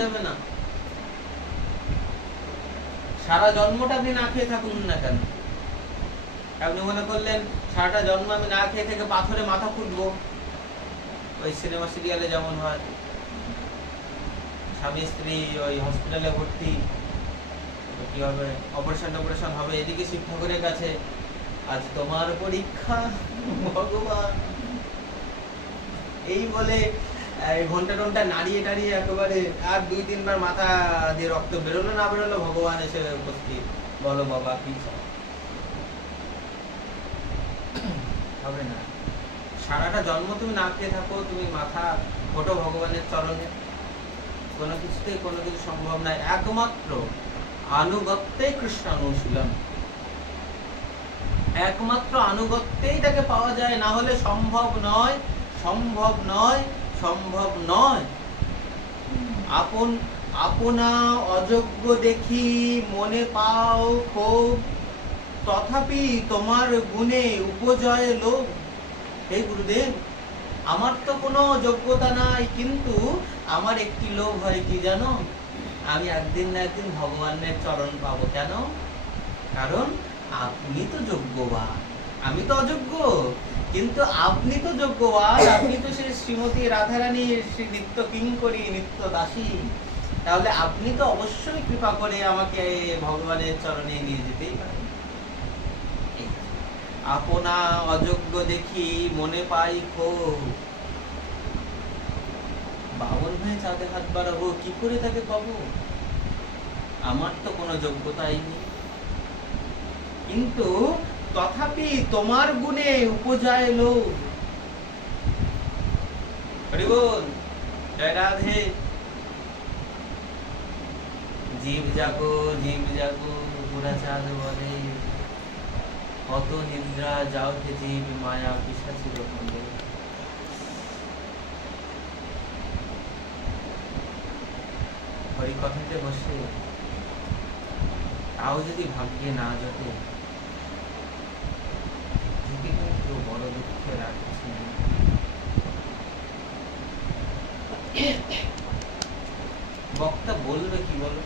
যাবে না। সারা জন্মটা আপনি না খেয়ে থাকুন না কেন, আপনি মনে করলেন সারাটা জন্ম আমি না খেয়ে থেকে পাথরে মাথা ফুটবো, ওই সিনেমা সিরিয়ালে যেমন হয়, স্বামী স্ত্রী ওই হসপিটালে ভর্তি, কি হবে, অপারেশন হবে, এদিকে শিব ঠাকুরের কাছে আজ তোমার পরীক্ষা ভগবান, এই বলে ঘন্টা টন্টা নাড়িয়ে টাড়িয়ে একেবারে আর 2-3 বার মাথা দিয়ে রক্ত বেরোলো না বেরোলো, ভগবান এসে উপস্থিত, বলো বাবা কি চাও। হবে না। সারাটা জন্ম তুমি না খেয়ে থাকো, তুমি মাথা ফোটো ভগবানের চরণে, কোনো কিছুতেই কোনো কিছু সম্ভব নয়। একমাত্র আনুগত্যে কৃষ্ণ অনুশীলন, একমাত্র আনুগত্যেই তাকে পাওয়া যায়, না হলে সম্ভব নয়, সম্ভব নয়, সম্ভব নয়। আপনা অযোগ্য দেখি মনে পাও ক্ষোভ, তথাপি তোমার গুণে উপজয় লোভ। হে গুরুদেব, আমার তো কোনো যোগ্যতা নাই, কিন্তু আমার একটি লোভ হয় কি জানো, আমি একদিন না একদিন ভগবানের চরণ পাবো। কেন? কারণ আপনি তো যোগ্যবান, আমি তো অযোগ্য, কিন্তু আপনি তো যোগ্যবান, আপনি তো সেই শ্রীমতী রাধারানীর শ্রী নিত্য কিঙ্করী, নিত্য দাসী, তাহলে আপনি তো অবশ্যই কৃপা করে আমাকে ভগবানের চরণে নিয়ে যেতেই পারেন। আপনা অযোগ্য দেখি মনে পাই ক্ষোভ, বাবন হয়ে চাঁদে হাত বাড়াবো, কি করে তাকে পাবো? আমার তো কোনো যোগ্যতাই নেই, কিন্তু তথাপি তোমার গুণে উপজায় লোভ। হরি বল, জয় রাধে। জীব জাগো পুরা চাঁদ বলে, কত নিদ্রা যাও হে জীব মায়া পিশাচির বলে। হরি কথাতে বসে তাও যদি ভাগ্যে না জোটে, কিন্তু বড় দুঃখে রাখছি। বক্তা বলবে কি বলো?